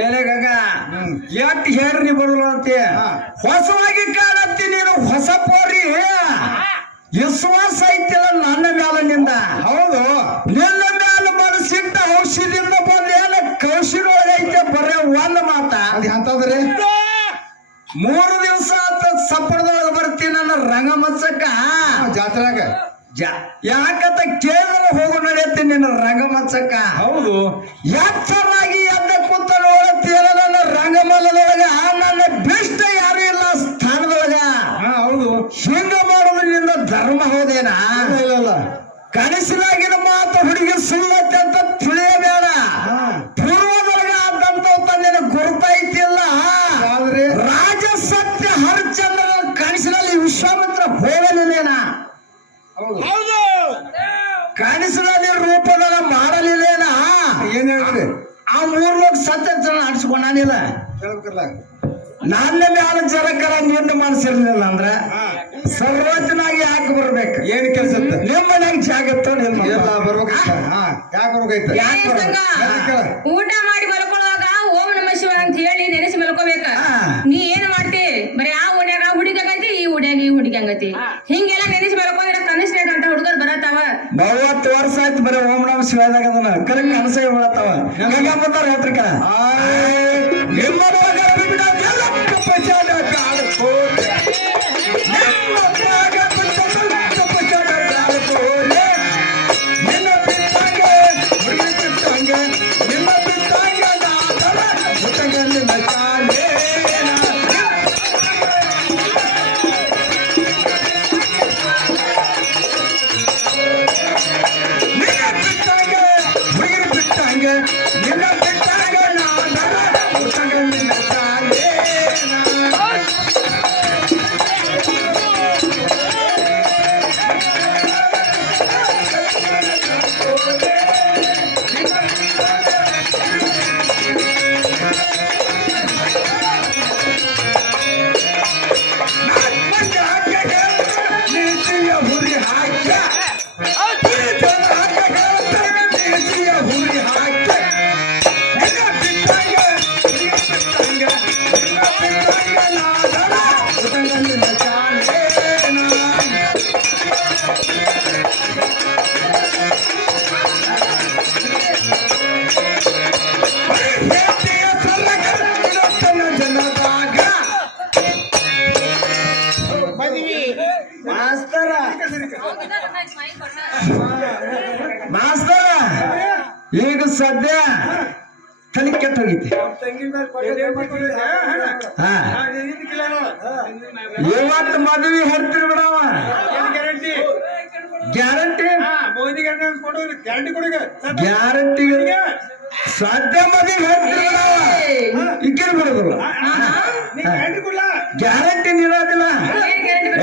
ಏನೇಗಾಗ ಎಟ್ ಹೇಳ್ರಿ ಬರುಲ್ಲ ಅಂತೆ ಹೊಸವಾಗಿ ಕಾಣತ್ತಿ ನೀನು ಹೊಸ ಪೋರಿ ವಿಶ್ವಾಸ ಐತಿಲ್ಲ ನನ್ನ ಮ್ಯಾಲ ನಿಂದ. ಹೌದು, ನಿನ್ನ ಮ್ಯಾಲ ಮನಸ್ಸಿಟ್ಟ ಔಷಧಿಯಿಂದ ಬಂದೇನ ಕೌಶಿನ ಐತೆ ಬರೇ ಒಂದ್ ಮಾತ ಅಂತಂದ್ರಿ 3 ದಿವಸ ಆತ ಸಪ್ಪಳದೊಳಗ ಬರ್ತೀನಿ ನನ್ನ ರಂಗಮಂಚಕ್ಕ ಜಾತ್ರೆಗ ಯಾಕಂತ ಕೇಳಿದ್ರೆ ಹೋಗು ನಡೆಯುತ್ತೆ ನಿನ್ನ ರಂಗಮಂಚಕ್ಕ. ಹೌದು, ಎಚ್ಚರಾಗಿ ಎದ್ದ ಕೂತ ನೋಡುತ್ತೀರ ನನ್ನ ರಂಗಮಲ್ಲದೊಳಗ ನನ್ನ ಬೆಸ್ಟ್ ಯಾರು ಇಲ್ಲ ಸ್ಥಾನದೊಳಗ. ಹೌದು, ಹಿಂಗ ಮಾಡೋದು ನಿನ್ನ ಧರ್ಮ ಹೌದೇನಾ? ಇಲ್ಲ ಕನಸಿನಾಗಿನ ಮಾತು ಹುಡುಗಿ ಸುಳ್ಳತ್ತೆ ಅಂತ ತಿಳಿಯಬೇಡ. ಪೂರ್ವದೊಳಗ ಆದಂತ ನಿನ್ನ ಗುರುತೈತಿಲ್ಲ. ರಾಜ ಸತ್ಯ ಹರಿಶ್ಚಂದ್ರ ಕನಸಿನಲ್ಲಿ ವಿಶ್ವಾಮಿತ್ರ ಹೋಗಲಿಲ್ಲೇನಾ? ಕನಸಿನಲ್ಲಿ ರೂಪದಲ್ಲ ಮಾಡಲಿಲ್ಲೇನಾ? ಏನ್ ಹೇಳ್ರಿ? ಆ 3 ಲೋಕ ಸತ್ಯ ಆಡಿಸ್ಕೊಂಡಾನಿಲ್ಲ. ನನ್ನ ಮ್ಯಾಲ ಜರಕರ ನಿನ್ನ ಮನಸ್ಸಿರ್ಲಿಲ್ಲ ಅಂದ್ರ ಸರ್ವಜ್ಞನಾಗಿ ಯಾಕೆ ಬರ್ಬೇಕು? ಏನ್ ಕೆಲ್ಸ ನಿಮ್ಮ ಮನ್ಯಾಗ ಜಾಗತ್ತ ಬರ್ಬೇಕು. ಯಾಕೆ ಬರ್ಬೇಕೈತ? ಊಟ ಮಾಡಿ ಮಲ್ಕೊಳ್ಳುವಾಗ ಓಂ ನಮ ಶಿವ ಅಂತ ಹೇಳಿ ನೆನೆಸಿ ಮಲ್ಕೋಬೇಕ. ನೀ ಏನ್ ಮಾಡ್ತಿ? ಬರೀ ಆ ಓಣ್ಯಾಗ ಹುಡುಗಂಗತಿ, ಈ ಓಣ್ಯಾಗ ಈ ಹುಡುಗಂಗತಿ, ಹಿಂಗೆಲ್ಲ ನೆನೆಸಿ ಮಲ್ಕೋದ್ರ ಕನಸ್ನ್ಯಾಗ ಅಂತ ಹುಡುಗರು ಬರತಾವ. 30 ವರ್ಷ ಆಯ್ತು ಬರೀ ಓಂ ನಮ ಶಿವದಾಗ ಅದನ್ನ ಕರೆ ಕನಸೇ ಬರತಾವ. ಹಂಗಂಬತ್ತಾರ ಹೇಳ್ತಿಕ ನಿಮ್ಮ ಮಾಸ್ತರ ಈಗ ಸದ್ಯ ತಲೆ ಕೆಟ್ಟ ಹೋಗಿದ್ದೆ. ಇವತ್ತು ಮದುವೆ ಹೇಳ್ತೀನಿ ಬಿಡವ. ಗ್ಯಾರಂಟಿ ಸದ್ಯ ಮದುವೆ ಹೇಳ್ತೀನಿ ಬಿಡವ. ಇಕ್ಕಿನ ಬಿಡುದು ಗ್ಯಾರಂಟಿ ನೀಡೋದಿಲ್ಲ.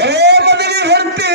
ಏ ಮದುವೆ ಹೇಳ್ತಿ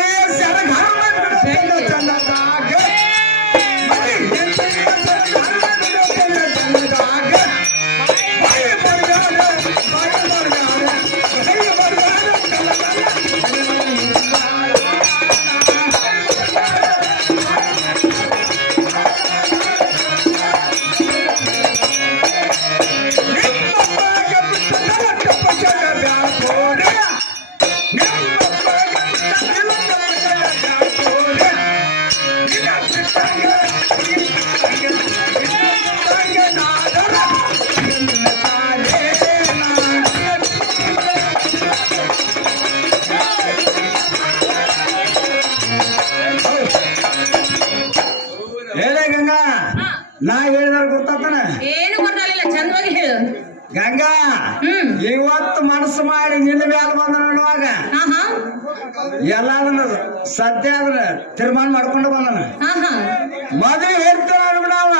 ನಾ ಹೇಳಿದಾರ ಗೊತ್ತಾತನ? ಏನು ಗೊತ್ತಾಗಲಿಲ್ಲ, ಚಂದವಾಗಿ ಹೇಳು. ಗಂಗಾ ಇವತ್ತು ಮನಸ್ಸು ಮಾಡಿ ನಿನ್ನ ಮ್ಯಾಲ ಬಂದ ನೋಡುವಾಗ ಎಲ್ಲಾದನ್ನ ಸದ್ಯ ಅದನ್ನ ತೀರ್ಮಾನ ಮಾಡ್ಕೊಂಡು ಬಂದನ. ಮದುವೆ ಹೇಳ್ತಾರ ಬಿಡವ,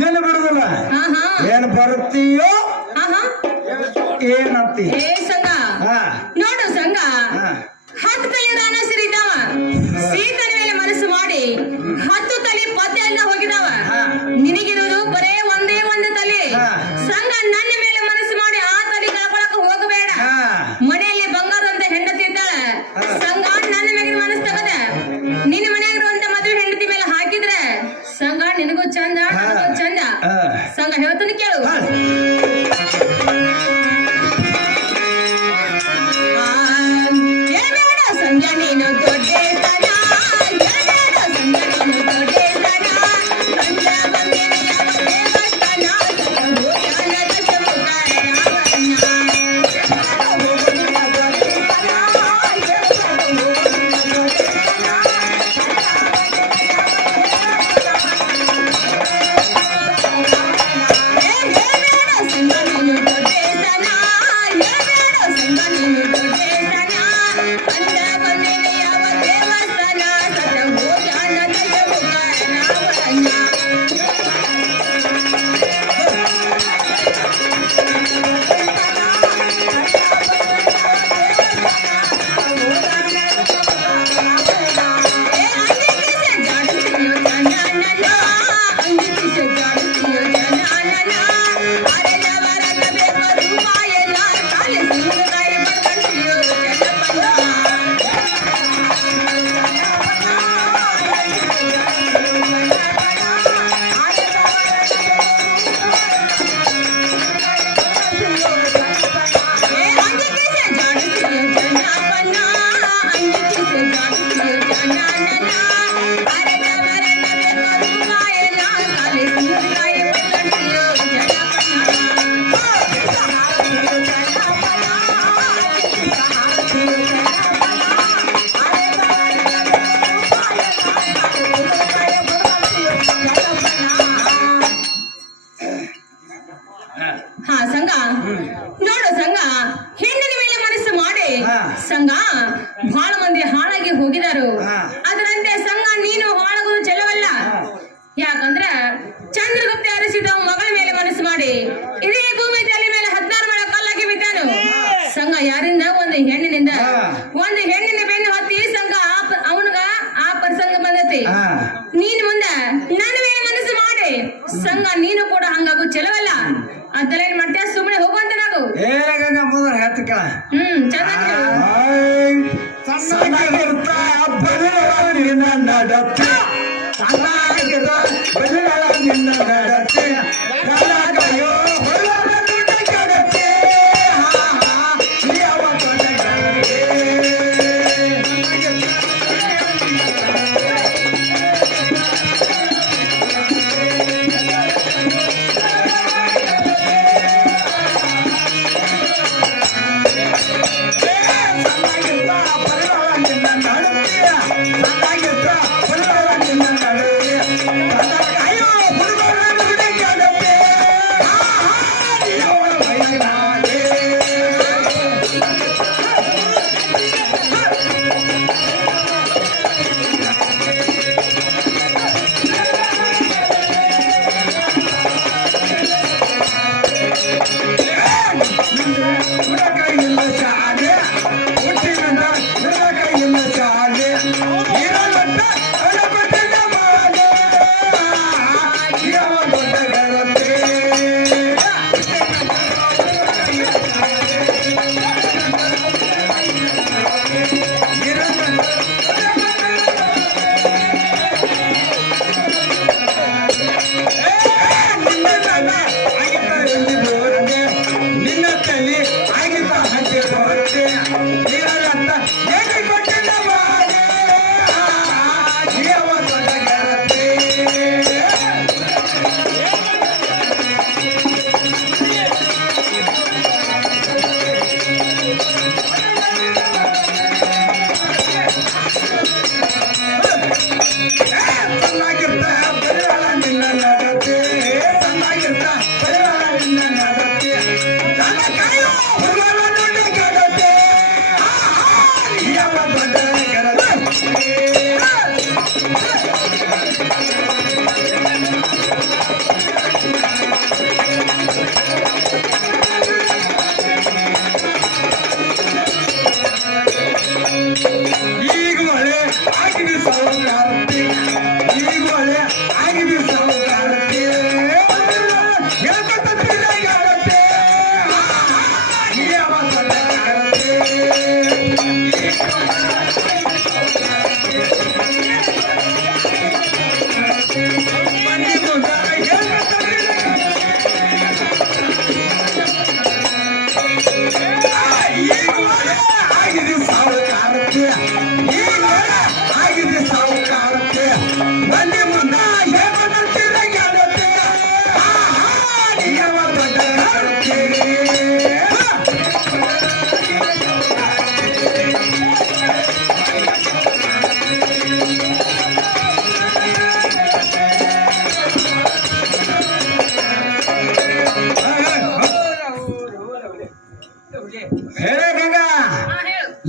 ನಿನ್ನ ಬಿಡುದಿಲ್ಲ. ಏನ್ ಬರುತ್ತೀಯೋ ಏನಂತಿ? ನೋಡು ಸಂಗ, 10 ತಲೆ ರಾನ ಸಿರಿದಾವ, ಸೀತನ ಮೇಲೆ ಮನಸ್ಸು ಮಾಡಿ 10 ತಲೆ ಪತ್ತೆ ಎಲ್ಲ ಹೋಗಿದಾವ. ನಿನಗಿರೋದು ಬರೇ ಒಂದೇ ಒಂದು ತಲೆ. ಸಂಗ ನನ್ನ ಮೇಲೆ ಮನಸ್ಸು ಮಾಡಿ ಆ ತಲೆ ಕಳ್ಕೊಳಕ ಹೋಗಬೇಡ. ಮನೆಯಲ್ಲಿ ಬಂಗಾರ ಅಂತ ಹೆಂಡತಿ ಇದ್ದಾಳ. ಸಂಗ ನನ್ನ ಮೇಲೆ ಮನಸ್ಸು ತಗದ ನಿನ್ನ ಮನೆಯಾಗಿರುವಂತ ಮದುವೆ ಹೆಂಡತಿ ಮೇಲೆ ಹಾಕಿದ್ರೆ ಸಂಗ ನಿನಗೂ ಚಂದ, ನನಗೂ ಚಂದ. ಸಂಗ ಹೇಳ್ತಾನೆ ಕೇಳು. ಹಾ ಸಂಘ ನೋಡು ಸಂಘ ಹೆಣ್ಣಿನ ಮೇಲೆ ಮನಸ್ಸು ಮಾಡಿ ಹಾ. ಸಂಘ ಬಹಳ ಮಂದಿ ಹಾಳಾಗಿ ಹೋಗಿದಾರು ಹಾ. ಅದರಂತೆ ಸಂಘ ನೀನು ಹಾಳಾಗೋದು ಚೆಲವಲ್ಲ ಯಾಕಂದ್ರ ಚಂದ್ರಗುಪ್ತ ಅರಸಿದ ಮಗಳ ಮೇಲೆ ಮನಸ್ಸು ಮಾಡಿ ಇಡೀ ಭೂಮಿ ತಲೆ ಮೇಲೆ 16 ಮಳ ಕಲ್ಲಾಗಿ ಬಿದ್ದಾನು ಸಂಘ ಯಾರಿಂದ ಒಂದು ಹೆಣ್ಣಿನಿಂದ ಹಾ. ಒಂದು ಹೆಣ್ಣಿನ ಬೆನ್ನು ಹತ್ತಿ ಸಂಘ ಅವನಿಗ ಆ ಪ್ರಸಂಗ ಬಂದತಿ ಹಾ. ನೀನ್ ಮುಂದ ನನ್ನ ಮೇಲೆ ಮನಸ್ಸು ಮಾಡಿ ಸಂಘ ನೀನು ಕೂಡ ಹಂಗಾಗು ಚೆಲವಲ್ಲ ಅದೆಲ್ಲ ಏನ್ ಮಾಡ್ತೀಯ ಸುಮ್ಮನೆ ಹೋಗುವಂತ ನಾವು ಏನಾಗ ಮುಂದೆ ಹೇಳ್ತಿಕ ಚೆನ್ನಾಗಿ ಸಣ್ಣಗಿರ್ತ ಬಲಿಗಳ ನಿನ್ನ ನಡತೆ ಸಣ್ಣಗಿರ ಬಲಿಗಳ ನಿನ್ನ ನಡತೆ ಕಲಾಕಯೋ ಹೊಲದ ನುಡಿ ಕೆಡತೆ ಯಾವ ಕೊನೆಗಡತೆ ಈಗ ಮಳೆ ಆಗಿದೆ ಸಾವುಕಾರತಿ ಈಗ ಮಳೆ ಆಗಿದೆ ಸಾವುಕಾರತಿ ಹೇಳ್ಕೊಟ್ಟೆ ಯಾವ ಮನೆ ಮುಂದ ಈಗ ಮಳೆ ಆಗಿದೆ ಸಾವುಕಾರತಿ ಈಗ ಮಳೆ ಆಗಿದೆ ಸಾವುಕಾರತಿ ಮನೆ ಮುಂದ ಯಾವ ದೊಡ್ಡ ಹೇಳ ಗಂಗಾ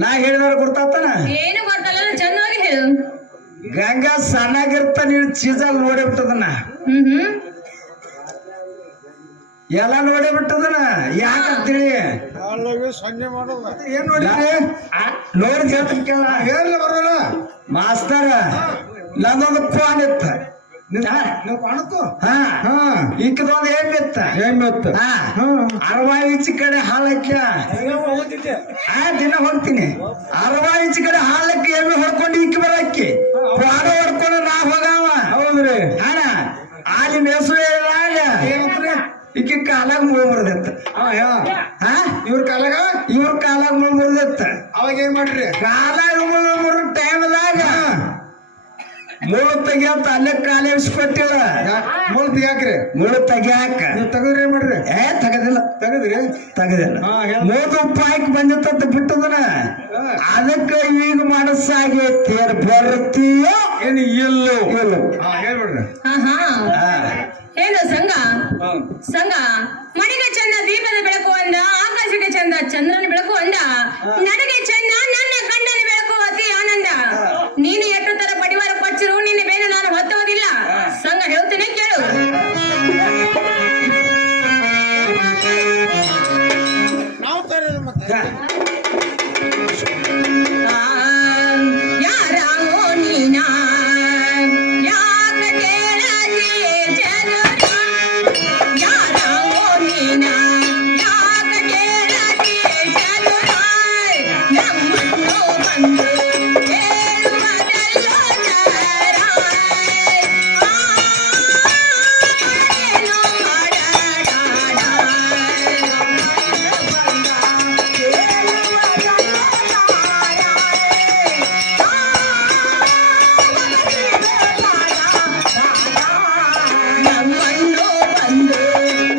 ನಾ ಹೇಳಿದವ್ರು ಗೊತ್ತಾತನ ಏನು ಗೊತ್ತಲ್ಲ ಚೆನ್ನಾಗಿ ಹೇಳು ಗಂಗಾ ಸಣ್ಣಾಗಿರ್ತ ನೀನು ಚೀಸಲ್ ನೋಡಿ ಬಿಟ್ಟದನ ಹ್ಮ್ ಎಲ್ಲ ನೋಡಿ ಬಿಟ್ಟದನ ಯಾಕಂತೇಳಿ ಏನ್ ನೋಡಿದ್ರಿ ನೋಡಿ ಹೇಳ್ತೀನಿ ಕೇಳ ಹೇಳ ಬರೋಣ ಮಾಸ್ತರ ನಂದೊಂದು ಫೋನ್ ಇತ್ತ ನೀವು ಕಾಣತ್ತು ಹಾ ಹಾ ಇಕ್ಕದೊಂದು ಏನಿತ್ತ ಹೆಂಗತ್ತ ಹಾ 60 ಇಂಚ್ ಕಡೆ ಹಾಲಕ್ಕ ದಿನ ಹೋಗ್ತೀನಿ 60 ಇಂಚ್ ಕಡೆ ಹಾಲಕ್ಕ ಎಮ್ಮೆ ಹೊಡ್ಕೊಂಡು ಇಕ್ಕಿ ಬರಕ್ಕಿ ಫೋನ್ ಹೊಡ್ಕೊಂಡು ನಾ ಹೋಗಾವ ಹೌದ್ರಿ ಅಣ್ಣ ಅಲ್ಲಿ ಮೇಸು ಏನಂತ್ರಿ ಈಕಿ ಕಾಲಾಗ ಮುಳು ಮುರಿದಿತ್ತ ಹಾ ಇವ್ರ ಕಾಲಾಗ ಇವ್ರ ಕಾಲಾಗ ಮುಳು ಮುರಿದಿತ್ತ ಅವಾಗ ಏನ್ ಮಾಡ್ರಿ ಕಾಲಾಗ ಮುಳು ಮುರಿದ ಟೈಮ್ದಾಗ ಮುಳು ತೆಗಿಯಂತ ಅಲ್ಲೇ ಕಾಲ ಇಳಿಸ್ಕೊಟ್ಟಿಲ್ಲ ಮೂಲ ತೆಗ್ಯಾಕ್ರಿ ಮುಳು ತೆಗಿಯಾಕ ನೀವು ತೆಗದ್ರಿ ಏನ್ ಮಾಡ್ರಿ ತೆಗದಿಲ್ಲ ತೆಗದ್ರಿ ತೆಗದಿಲ್ಲ ಹಾ, ಹೇಳ್. 3 ರೂಪಾಯಿಗೆ ಬಂದಿತ್ತಂತ ಬಿಟ್ಟದನ ಅದಕ್ಕ ಈಗ ಮನಸ್ಸಾಗಿ ತೇರ್ ಬರ್ತೀಯೋ ಏನ್ ಇಲ್ಲೋ ಇಲ್ಲೋ ಹಾ ಹೇಳ್ಬಿಡ್ರಿ ಏನು ಸಂಘ ಸಂಘ ಮನೆಗೆ ನನಗೆ ಚೆನ್ನ ನನ್ನ ಗಂಡನ ಬೆಳಕು ಅತಿ ಆನಂದ ನೀನು ಎಷ್ಟು ತರ ಪಡಿವಾರ ಕೊಚ್ಚರು ನಿನ್ನ ಮೇಲೆ ನಾನು ಹೊತ್ತುವುದಿಲ್ಲ ಸಂಗ ಹೇಳ್ತೇನೆ ಕೇಳು ಯಾರಾವೋ ನೀನಾ ಯಾಕ ಕೇಳದಿ ಜನರ ಯಾರಾವೋ ನೀನಾ ಯಾಕ ಕೇಳದಿ ಜನರ ನಮ್ಮನ್ನು ಬಂದು ಹೇಳುವುದೆಲ್ಲ ಜರ ಏನೋ ಮಾಡಾಡ ನಮ್ಮನ್ನು ಬಂದು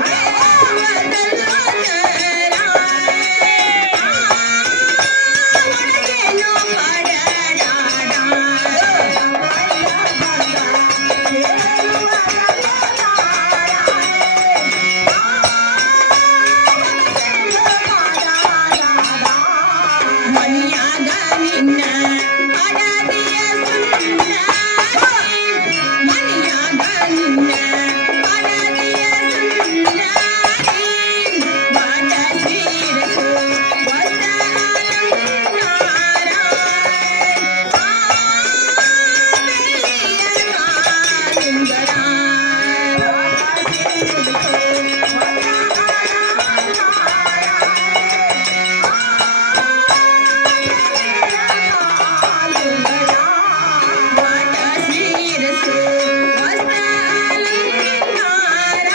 ಹೇಳುವುದೆಲ್ಲ ಜರ ಒಳಗೇನೋ ಮಾಡಾಡ ಮನಿಯಾಗ ನಿನ್ನ ಅಡದಿಯ ಸುಂದರಿ ಮನಿಯಾಗ ನಿನ್ನ ಅಡದಿಯ ಸುಂದರಿ ಬಾಟ ಸೀರಸು ಹೊಸ ಅಲಂಕಾರ ಬೆಳ್ಳಿಯ ಕಾಲುಂಗರ ಬಾಟ ಸೀರಸು ಹೊಸ ಅಲಂಕಾರ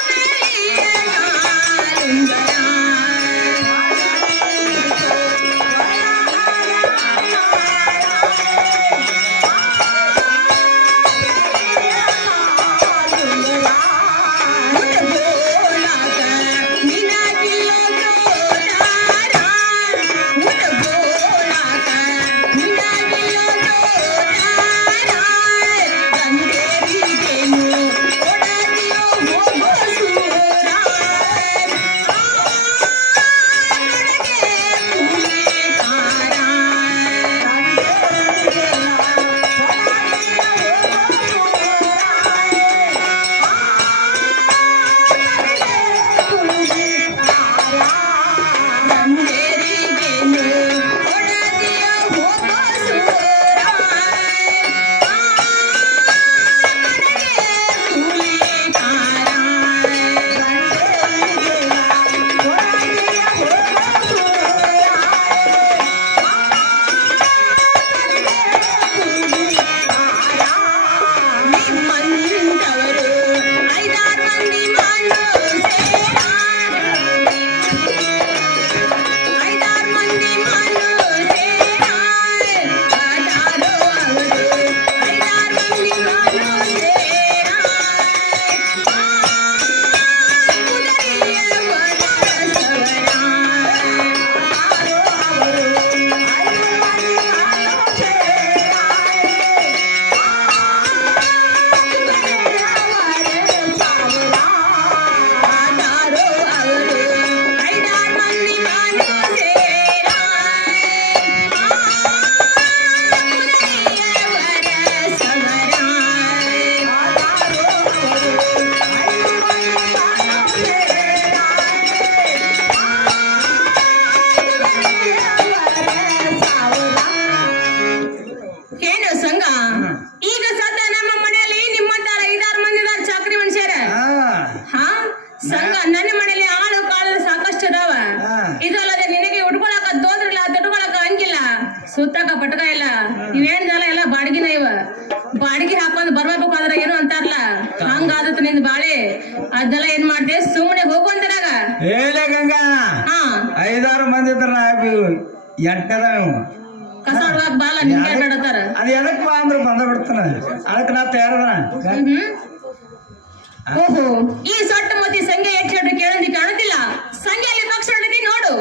ಬೆಳ್ಳಿಯ ಕಾಲುಂಗರ ಮುಟಗೋಳಾಗ ನಿನಗಿಲ್ಲ ಜೋರಾರ ಮುಟಗೋಳಾಗ ನಿನಗಿಲ್ಲ ಜೋರಾರ ಗಂಧೇರಿಗೆನು ಕೊಡದಿಯೋ ಹೋಗೋ ಸೂರ ನನಗೆ ಕೂಲಿಕಾರ ಗಂಧೇರಿಗೆನು ಕೊಡದಿಯೋ ಹೋಗೋ ಸೂರ ನನಗೆ ಕೂಲಿಕಾರ ನಿಮ್ಮಂತವರು ಐದಾರು ಮಂದಿ ಮನುಷ್ಯರ ಐದಾರು ಮಂದಿ ಮನುಷ್ಯರ ಆದಾರೋ ಅವರು ಐದಾರು ಮಂದಿ ಮನುಷ್ಯರ ಕುದುರೆಯ ಬರಸವರ ಆದಾರೋ ಅವರು ಐದಾರು ಮಂದಿ ಆದಾರೋ ಅವರು ಐದಾರು ಮಂದಿ ಮನುಷ್ಯರ ಕುದುರೆಯ ಬರಸವರ ಏನು ಸಂಘ ಈಗ ಸದ್ಯ ನಮ್ಮ ಮನೆಯಲ್ಲಿ ನಿಮ್ಮಂತರ ಐದಾರು ಮಂದಿ ಚಾಕ್ರಿ ಮನುಷ್ಯರ ಹಾ ಸಂಘ ನನ್ನ ಮನೆಯಲ್ಲಿ ಆಳು ಕಾಳು ಸಾಕಷ್ಟು ಅದಾವ ಇದಲ್ಲದೆ ನಿನಗೆ ಉಟ್ಕೊಳಕ ದೋದ್ರಿಲ್ಲ ತಟ್ಕೊಳಕ ಹಂಗಿಲ್ಲ ಸುತ್ತಕ ಪಟಕ ಇಲ್ಲ ಇವೇನ್ ಜಲ ಎಲ್ಲ ಬಾಡಿಗೆನ ಇವ ಬಾಡಿಗೆ ಹಾಕೊಂಡ್ ಬರ್ಬೇಕು ಅದ್ರ ಏನು ಅಂತಾರಲ್ಲ ಹಂಗಾದತ್ ನಿಂದ ಬಾಳೆ ಅದೆಲ್ಲ ಏನ್ ಮಾಡ್ದೆ ಸುಮ್ಮನೆ ಹೋಗು ಅಂತರಾಗ ಹೇಳೇ ಗಂಗಾ ಹಾ ಐದಾರು ಮಂದಿ ಇದ್ರ ಎಂಟದ ಕಸ ಹೊಡ್ಗಾಕ್ ಬಾಲ ನಿನ್ಗೆ ನಡತಾರ ಅದ್ ಎದಕ್ ಬಾ ಅಂದ್ರ ಬಂದ ಬಿಡ್ತಾನ ಅದಕ್ಕೆ ನಾ ತಯಾರದ ಓಹೋ ಈ ಸೊಟ್ಟ ಮತಿ ಸಂಖ್ಯೆ ಎಷ್ಟು ಕೇಳಂದಿ ಕಾಣುತ್ತಿಲ್ಲ ಸಂಖ್ಯೆಯಲ್ಲಿ ಪಕ್ಷ ಹೊಡೆದಿ ನೋಡು